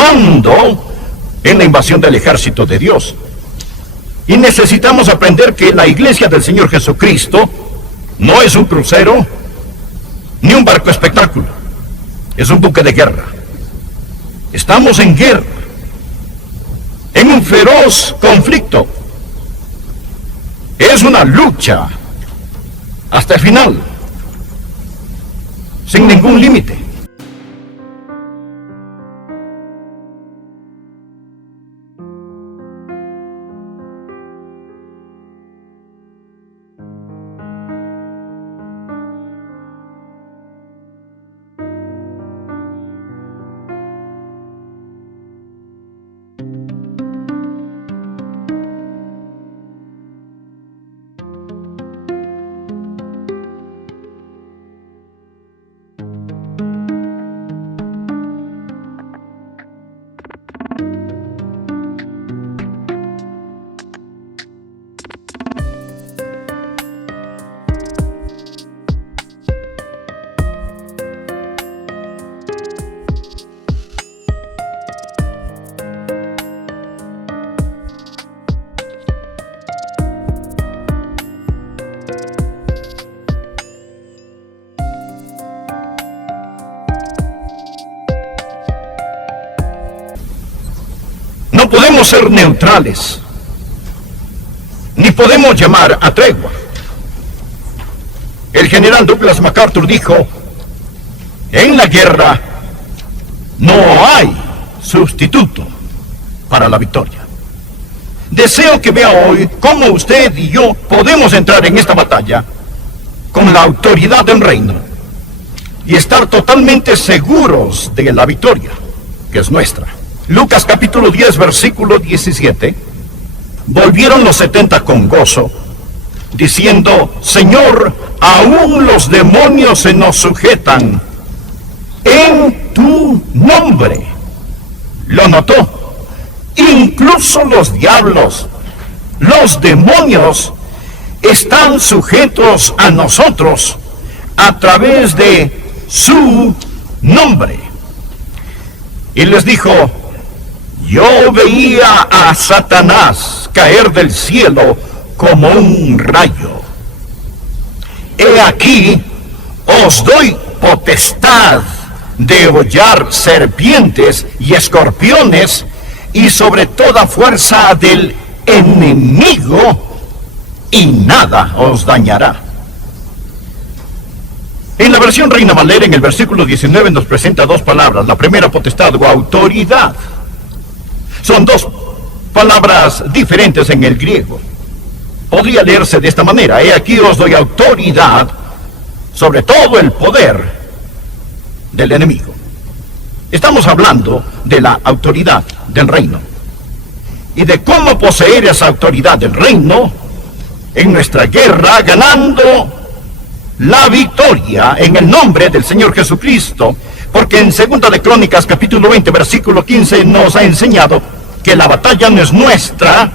mando en la invasión del ejército de Dios. Y necesitamos aprender que la iglesia del Señor Jesucristo no es un crucero ni un barco espectáculo. Es un buque de guerra. Estamos en guerra, en un feroz conflicto. Es una lucha hasta el final, sin ningún límite. No podemos ser neutrales, ni podemos llamar a tregua. El general Douglas MacArthur dijo, en la guerra no hay sustituto para la victoria. Deseo que vea hoy cómo usted y yo podemos entrar en esta batalla con la autoridad del reino y estar totalmente seguros de la victoria, que es nuestra. Lucas capítulo 10, versículo 17. Volvieron los 70 con gozo, diciendo, Señor, aún los demonios se nos sujetan en tu nombre. Lo notó. Incluso los diablos, los demonios, están sujetos a nosotros a través de su nombre. Y les dijo, yo veía a Satanás caer del cielo como un rayo. He aquí, os doy potestad de hollar serpientes y escorpiones y sobre toda fuerza del enemigo, y nada os dañará. En la versión Reina Valera, en el versículo 19, nos presenta dos palabras. La primera, potestad o autoridad. Son dos palabras diferentes en el griego. Podría leerse de esta manera: he aquí os doy autoridad sobre todo el poder del enemigo. Estamos hablando de la autoridad del reino y de cómo poseer esa autoridad del reino en nuestra guerra, ganando la victoria en el nombre del Señor Jesucristo. Porque en 2 de Crónicas capítulo 20 versículo 15 nos ha enseñado que la batalla no es nuestra,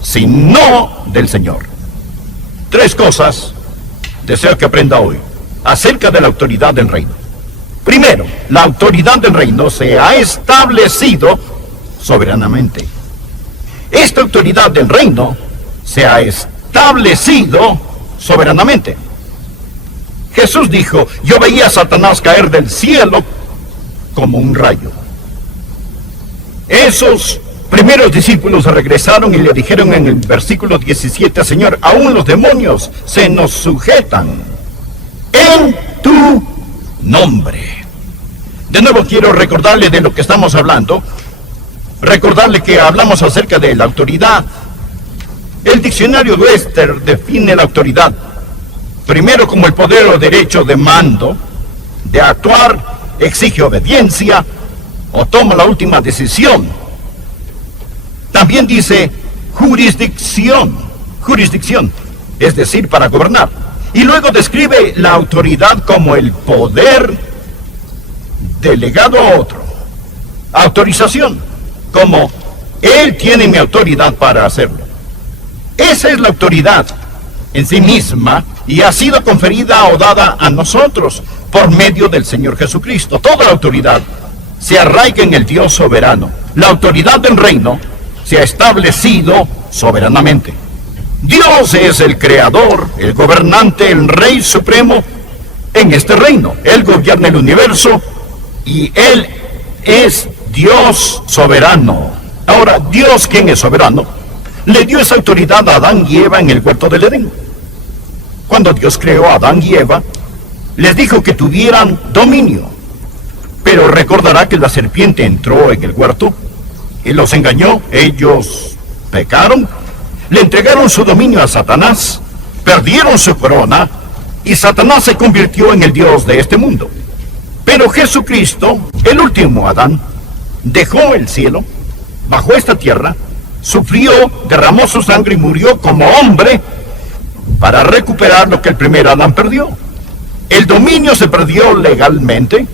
sino del Señor. Tres cosas deseo que aprenda hoy acerca de la autoridad del reino. Primero, la autoridad del reino se ha establecido soberanamente. Esta autoridad del reino se ha establecido soberanamente. Jesús dijo, yo veía a Satanás caer del cielo como un rayo. Esos primeros discípulos regresaron y le dijeron en el versículo 17, Señor, aún los demonios se nos sujetan en tu nombre. De nuevo quiero recordarle de lo que estamos hablando, recordarle que hablamos acerca de la autoridad. El diccionario Webster define la autoridad primero como el poder o derecho de mando, de actuar, exige obediencia o toma la última decisión. También dice jurisdicción, es decir, para gobernar. Y luego describe la autoridad como el poder delegado a otro. Autorización, como él tiene mi autoridad para hacerlo. Esa es la autoridad en sí misma y ha sido conferida o dada a nosotros por medio del Señor Jesucristo. Toda la autoridad se arraiga en el Dios soberano. La autoridad del reino se ha establecido soberanamente. Dios es el creador, el gobernante, el rey supremo en este reino. Él gobierna el universo y Él es Dios soberano. Ahora, Dios, quien es soberano, le dio esa autoridad a Adán y Eva en el huerto del Edén. Cuando Dios creó a Adán y Eva, les dijo que tuvieran dominio. Pero recordará que la serpiente entró en el huerto y los engañó. Ellos pecaron, le entregaron su dominio a Satanás, perdieron su corona y Satanás se convirtió en el Dios de este mundo. Pero Jesucristo, el último Adán, dejó el cielo, bajó a esta tierra, sufrió, derramó su sangre y murió como hombre para recuperar lo que el primer Adán perdió. El dominio se perdió legalmente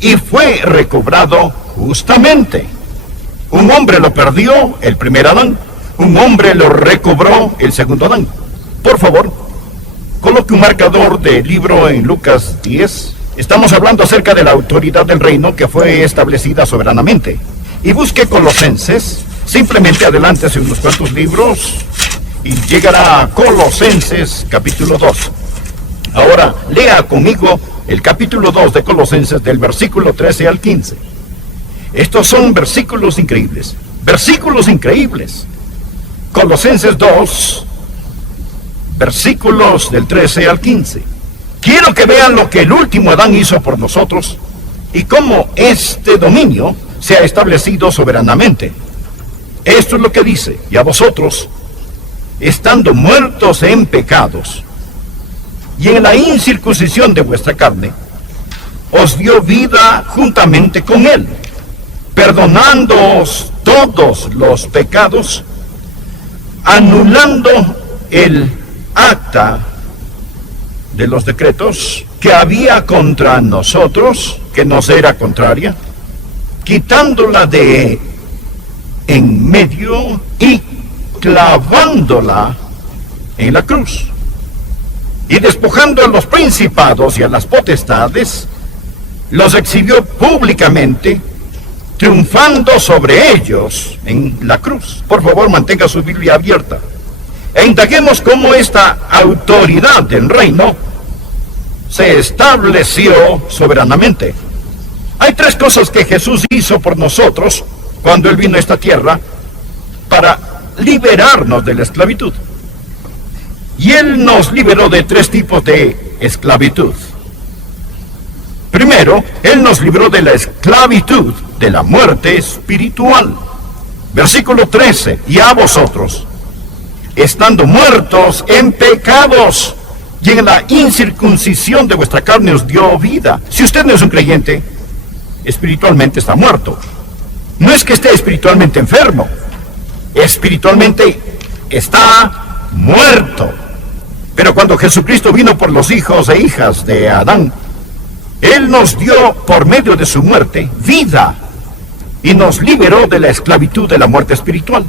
y fue recobrado justamente. Un hombre lo perdió, el primer Adán. Un hombre lo recobró, el segundo Adán. Por favor, coloque un marcador de libro en Lucas 10. Estamos hablando acerca de la autoridad del reino que fue establecida soberanamente. Y busque Colosenses. Simplemente adelántese unos cuantos libros y llegará a Colosenses capítulo 2. Ahora, lea conmigo el capítulo 2 de Colosenses del versículo 13 al 15. Estos son versículos increíbles. Versículos increíbles. Colosenses 2, versículos del 13 al 15. Quiero que vean lo que el último Adán hizo por nosotros y cómo este dominio se ha establecido soberanamente. Esto es lo que dice: y a vosotros, estando muertos en pecados y en la incircuncisión de vuestra carne, os dio vida juntamente con él, perdonándoos todos los pecados, anulando el acta de los decretos que había contra nosotros, que nos era contraria, quitándola de en medio y clavándola en la cruz. Y despojando a los principados y a las potestades, los exhibió públicamente, triunfando sobre ellos en la cruz. Por favor, mantenga su Biblia abierta e indaguemos cómo esta autoridad del reino se estableció soberanamente. Hay tres cosas que Jesús hizo por nosotros cuando Él vino a esta tierra para liberarnos de la esclavitud. Y Él nos liberó de tres tipos de esclavitud. Primero, Él nos libró de la esclavitud de la muerte espiritual. Versículo 13, y a vosotros, estando muertos en pecados y en la incircuncisión de vuestra carne os dio vida. Si usted no es un creyente, espiritualmente está muerto. No es que esté espiritualmente enfermo, espiritualmente está muerto. Pero cuando Jesucristo vino por los hijos e hijas de Adán, Él nos dio por medio de su muerte vida y nos liberó de la esclavitud de la muerte espiritual.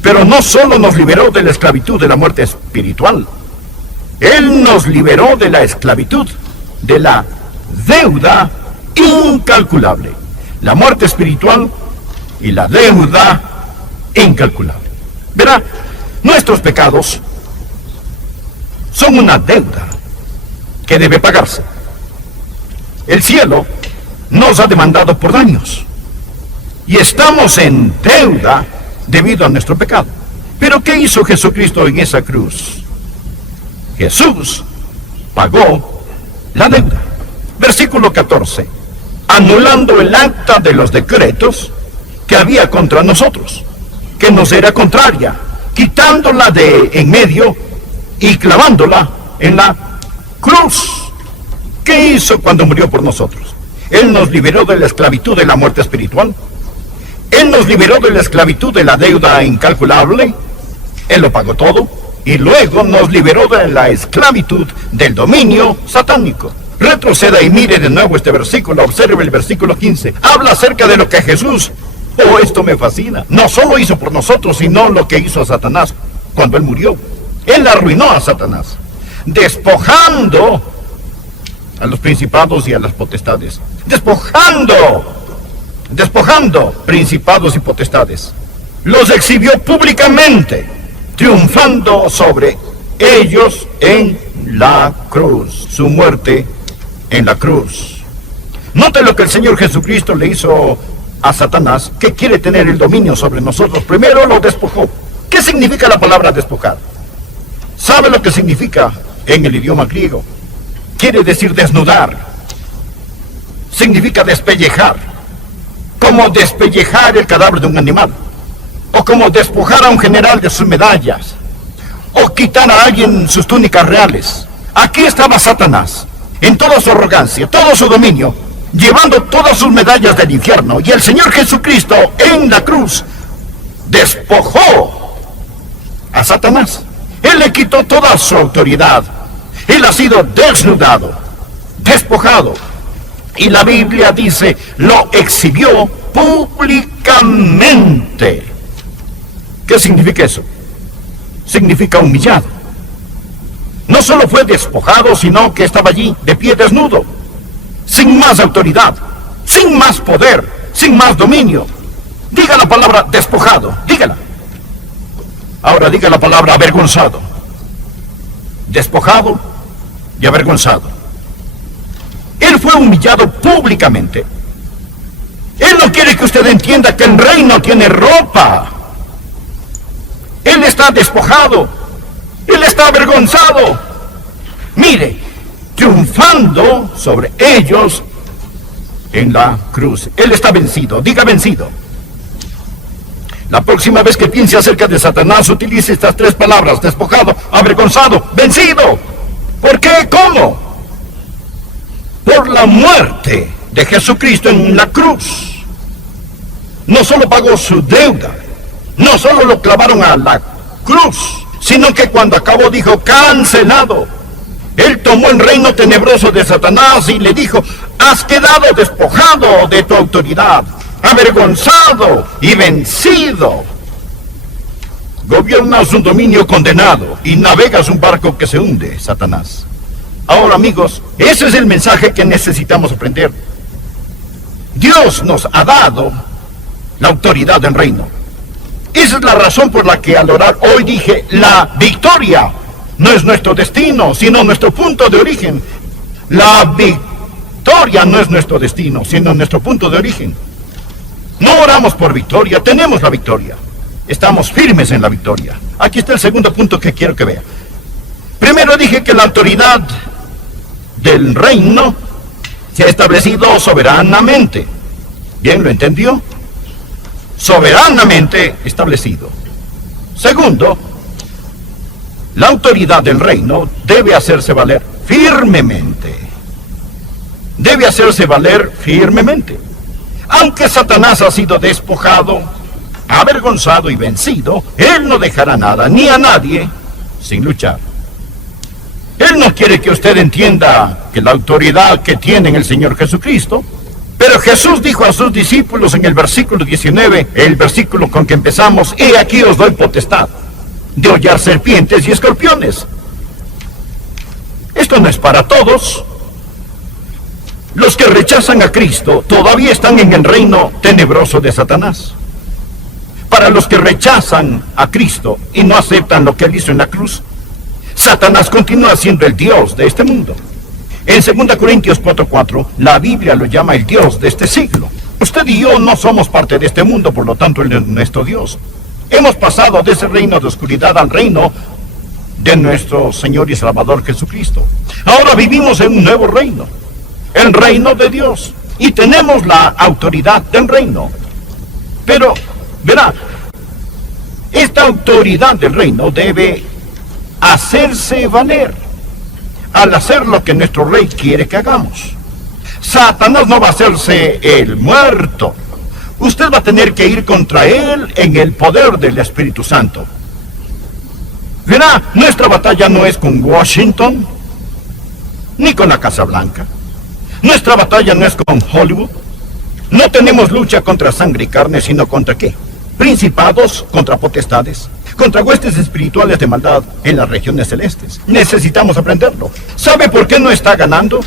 Pero no solo nos liberó de la esclavitud de la muerte espiritual, Él nos liberó de la esclavitud de la deuda incalculable. La muerte espiritual y la deuda incalculable. Verá, nuestros pecados son una deuda que debe pagarse. El cielo nos ha demandado por daños y estamos en deuda debido a nuestro pecado. Pero ¿qué hizo Jesucristo en esa cruz? Jesús pagó la deuda. Versículo 14. Anulando el acta de los decretos que había contra nosotros, que nos era contraria, quitándola de en medio y clavándola en la cruz. ¿Qué hizo cuando murió por nosotros? Él nos liberó de la esclavitud de la muerte espiritual. Él nos liberó de la esclavitud de la deuda incalculable. Él lo pagó todo. Y luego nos liberó de la esclavitud del dominio satánico. Retroceda y mire de nuevo este versículo. Observe el versículo 15. Habla acerca de lo que Jesús, oh, esto me fascina, no solo hizo por nosotros, sino lo que hizo a Satanás cuando Él murió. Él arruinó a Satanás, despojando a los principados y a las potestades, despojando principados y potestades. Los exhibió públicamente, triunfando sobre ellos en la cruz, su muerte en la cruz. Note lo que el Señor Jesucristo le hizo a Satanás, que quiere tener el dominio sobre nosotros. Primero lo despojó. ¿Qué significa la palabra despojar? ¿Sabe lo que significa en el idioma griego? Quiere decir desnudar. Significa despellejar. Como despellejar el cadáver de un animal. O como despojar a un general de sus medallas. O quitar a alguien sus túnicas reales. Aquí estaba Satanás, en toda su arrogancia, todo su dominio, llevando todas sus medallas del infierno. Y el Señor Jesucristo en la cruz despojó a Satanás. Él le quitó toda su autoridad. Él ha sido desnudado, despojado. Y la Biblia dice, lo exhibió públicamente. ¿Qué significa eso? Significa humillado. No solo fue despojado, sino que estaba allí, de pie desnudo, sin más autoridad, sin más poder, sin más dominio. Diga la palabra despojado, dígala. Ahora diga la palabra avergonzado. Despojado y avergonzado. Él fue humillado públicamente. Él no quiere que usted entienda que el rey no tiene ropa. Él está despojado. Él está avergonzado. Mire, triunfando sobre ellos en la cruz. Él está vencido. Diga vencido. La próxima vez que piense acerca de Satanás, utilice estas tres palabras: despojado, avergonzado, vencido. ¿Por qué? ¿Cómo? Por la muerte de Jesucristo en la cruz. No solo pagó su deuda, no solo lo clavaron a la cruz, sino que cuando acabó dijo, cancelado. Él tomó el reino tenebroso de Satanás y le dijo, has quedado despojado de tu autoridad, avergonzado y vencido. Gobiernas un dominio condenado y navegas un barco que se hunde, Satanás. Ahora, amigos, ese es el mensaje que necesitamos aprender. Dios nos ha dado la autoridad del reino. Esa es la razón por la que al orar hoy dije, la victoria no es nuestro destino, sino nuestro punto de origen. La victoria no es nuestro destino, sino nuestro punto de origen. No oramos por victoria, tenemos la victoria. Estamos firmes en la victoria. Aquí está el segundo punto que quiero que vea. Primero dije que la autoridad del reino se ha establecido soberanamente. ¿Bien? ¿Lo entendió? Soberanamente establecido. Segundo, la autoridad del reino debe hacerse valer firmemente. Debe hacerse valer firmemente. Aunque Satanás ha sido despojado, avergonzado y vencido, él no dejará nada ni a nadie sin luchar. Él no quiere que usted entienda que la autoridad que tiene en el Señor Jesucristo, pero Jesús dijo a sus discípulos en el versículo 19, el versículo con que empezamos, he aquí os doy potestad de hollar serpientes y escorpiones. Esto no es para todos. Los que rechazan a Cristo todavía están en el reino tenebroso de Satanás. Para los que rechazan a Cristo y no aceptan lo que Él hizo en la cruz, Satanás continúa siendo el Dios de este mundo. En 2 Corintios 4:4, la Biblia lo llama el Dios de este siglo. Usted y yo no somos parte de este mundo, por lo tanto Él es nuestro Dios. Hemos pasado de ese reino de oscuridad al reino de nuestro Señor y Salvador Jesucristo. Ahora vivimos en un nuevo reino, el reino de Dios, y tenemos la autoridad del reino. Pero, verá, esta autoridad del reino debe hacerse valer al hacer lo que nuestro rey quiere que hagamos. Satanás no va a hacerse el muerto. Usted va a tener que ir contra él en el poder del Espíritu Santo. Verá, nuestra batalla no es con Washington, ni con la Casa Blanca. Nuestra batalla no es con Hollywood. No tenemos lucha contra sangre y carne, sino contra ¿qué? Principados, contra potestades, contra huestes espirituales de maldad en las regiones celestes. Necesitamos aprenderlo. ¿Sabe por qué no está ganando?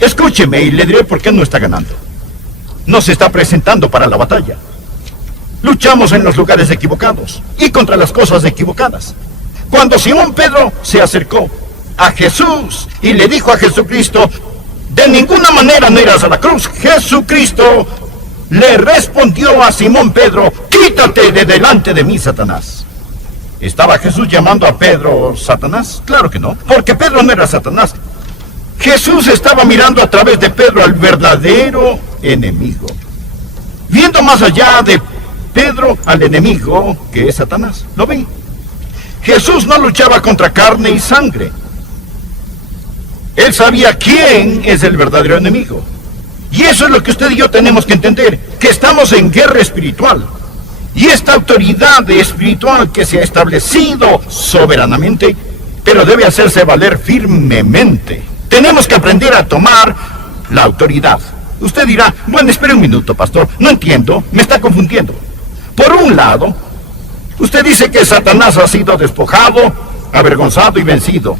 Escúcheme y le diré por qué no está ganando. No se está presentando para la batalla. Luchamos en los lugares equivocados y contra las cosas equivocadas. Cuando Simón Pedro se acercó a Jesús y le dijo a Jesucristo, de ninguna manera no irás a la cruz, Jesucristo le respondió a Simón Pedro, quítate de delante de mí, Satanás. ¿Estaba Jesús llamando a Pedro Satanás? Claro que no, porque Pedro no era Satanás. Jesús estaba mirando a través de Pedro al verdadero enemigo, viendo más allá de Pedro al enemigo que es Satanás. ¿Lo ven? Jesús no luchaba contra carne y sangre. Él sabía quién es el verdadero enemigo. Y eso es lo que usted y yo tenemos que entender, que estamos en guerra espiritual. Y esta autoridad espiritual que se ha establecido soberanamente, pero debe hacerse valer firmemente. Tenemos que aprender a tomar la autoridad. Usted dirá, bueno, espere un minuto, pastor, no entiendo, me está confundiendo. Por un lado, usted dice que Satanás ha sido despojado, avergonzado y vencido.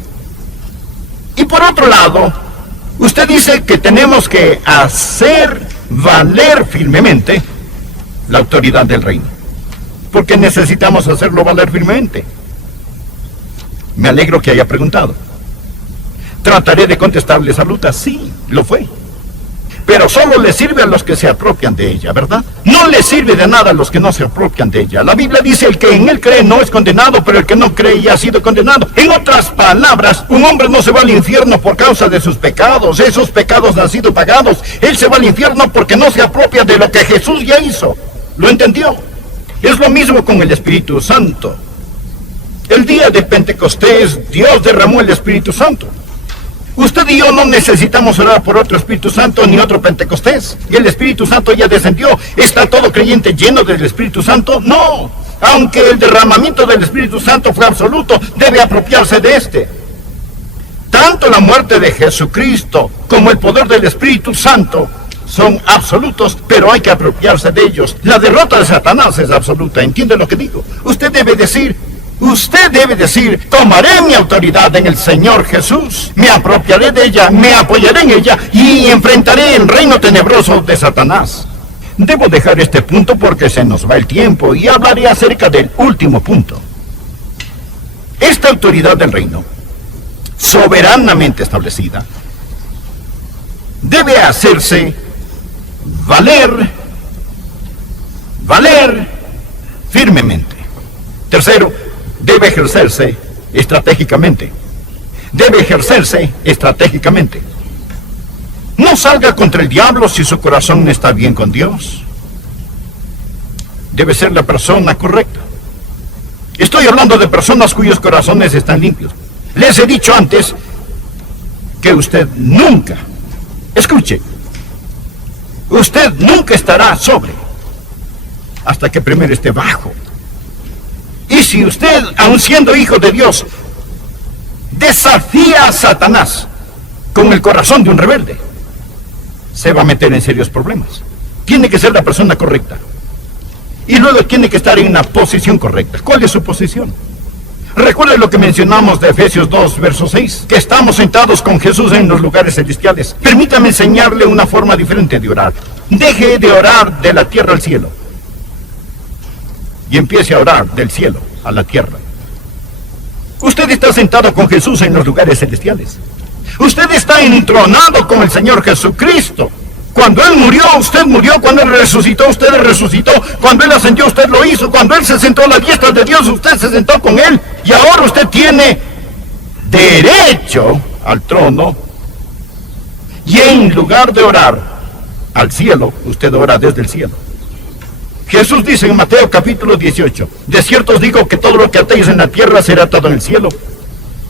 Y por otro lado, usted dice que tenemos que hacer valer firmemente la autoridad del reino. Porque necesitamos hacerlo valer firmemente. Me alegro que haya preguntado. Trataré de contestarle esa ruta. Sí, lo fue. Pero solo le sirve a los que se apropian de ella, ¿verdad? No le sirve de nada a los que no se apropian de ella. La Biblia dice, el que en él cree no es condenado, pero el que no cree ya ha sido condenado. En otras palabras, un hombre no se va al infierno por causa de sus pecados. Esos pecados han sido pagados. Él se va al infierno porque no se apropia de lo que Jesús ya hizo. ¿Lo entendió? Es lo mismo con el Espíritu Santo. El día de Pentecostés, Dios derramó el Espíritu Santo. Usted y yo no necesitamos orar por otro Espíritu Santo ni otro Pentecostés. Y el Espíritu Santo ya descendió. ¿Está todo creyente lleno del Espíritu Santo? No. Aunque el derramamiento del Espíritu Santo fue absoluto, debe apropiarse de este. Tanto la muerte de Jesucristo como el poder del Espíritu Santo son absolutos, pero hay que apropiarse de ellos. La derrota de Satanás es absoluta. ¿Entiende lo que digo? Usted debe decir, tomaré mi autoridad en el Señor Jesús, me apropiaré de ella, me apoyaré en ella y enfrentaré el reino tenebroso de Satanás. Debo dejar este punto porque se nos va el tiempo y hablaré acerca del último punto. Esta autoridad del reino, soberanamente establecida, debe hacerse valer firmemente. Tercero, debe ejercerse estratégicamente. No salga contra el diablo si su corazón no está bien con Dios. Debe ser la persona correcta. Estoy hablando de personas cuyos corazones están limpios. Les he dicho antes que usted nunca, escuche, usted nunca estará sobre hasta que primero esté bajo. Y si usted, aun siendo hijo de Dios, desafía a Satanás con el corazón de un rebelde, se va a meter en serios problemas. Tiene que ser la persona correcta. Y luego tiene que estar en una posición correcta. ¿Cuál es su posición? Recuerde lo que mencionamos de Efesios 2, verso 6, que estamos sentados con Jesús en los lugares celestiales. Permítame enseñarle una forma diferente de orar. Deje de orar de la tierra al cielo y empiece a orar del cielo a la tierra. Usted está sentado con Jesús en los lugares celestiales. Usted está entronado con el Señor Jesucristo. Cuando Él murió, usted murió. Cuando Él resucitó, usted resucitó. Cuando Él ascendió, usted lo hizo. Cuando Él se sentó a la diestra de Dios, usted se sentó con Él. Y ahora usted tiene derecho al trono. Y en lugar de orar al cielo, usted ora desde el cielo. Jesús dice en Mateo capítulo 18, de cierto os digo que todo lo que atéis en la tierra será atado en el cielo,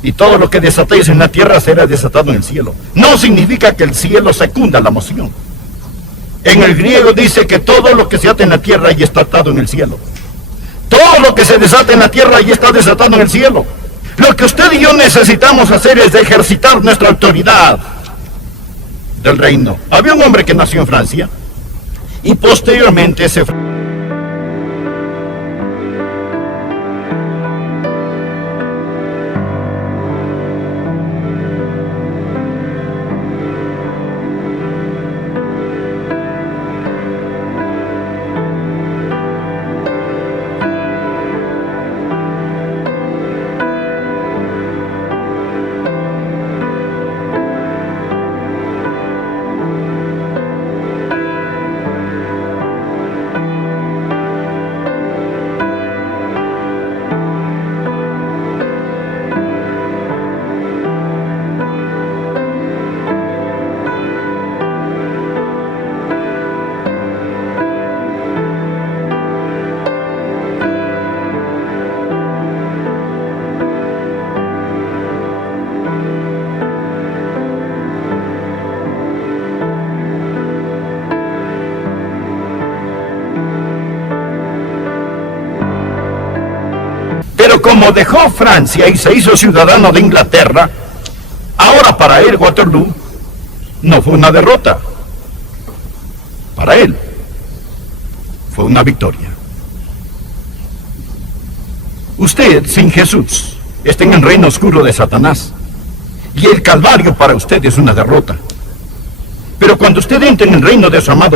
y todo lo que desatéis en la tierra será desatado en el cielo. No significa que el cielo secunda la moción. En el griego dice que todo lo que se ata en la tierra ya está atado en el cielo. Todo lo que se desata en la tierra ya está desatado en el cielo. Lo que usted y yo necesitamos hacer es ejercitar nuestra autoridad del reino. Había un hombre que nació en Francia y posteriormente se fue. Pero como dejó Francia y se hizo ciudadano de Inglaterra, ahora para él Waterloo no fue una derrota. Para él fue una victoria. Usted, sin Jesús, está en el reino oscuro de Satanás. Y el Calvario para usted es una derrota. Pero cuando usted entre en el reino de su amado